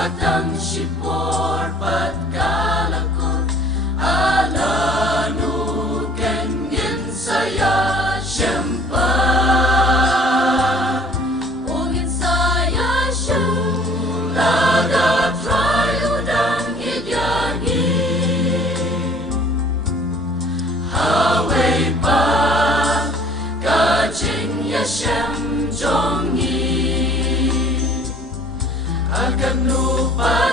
patang sipor patkalakot alanu kengen saya syempa ungin saya syem laga try udang idyani hawai pa kajing ya syem jongi akan lupa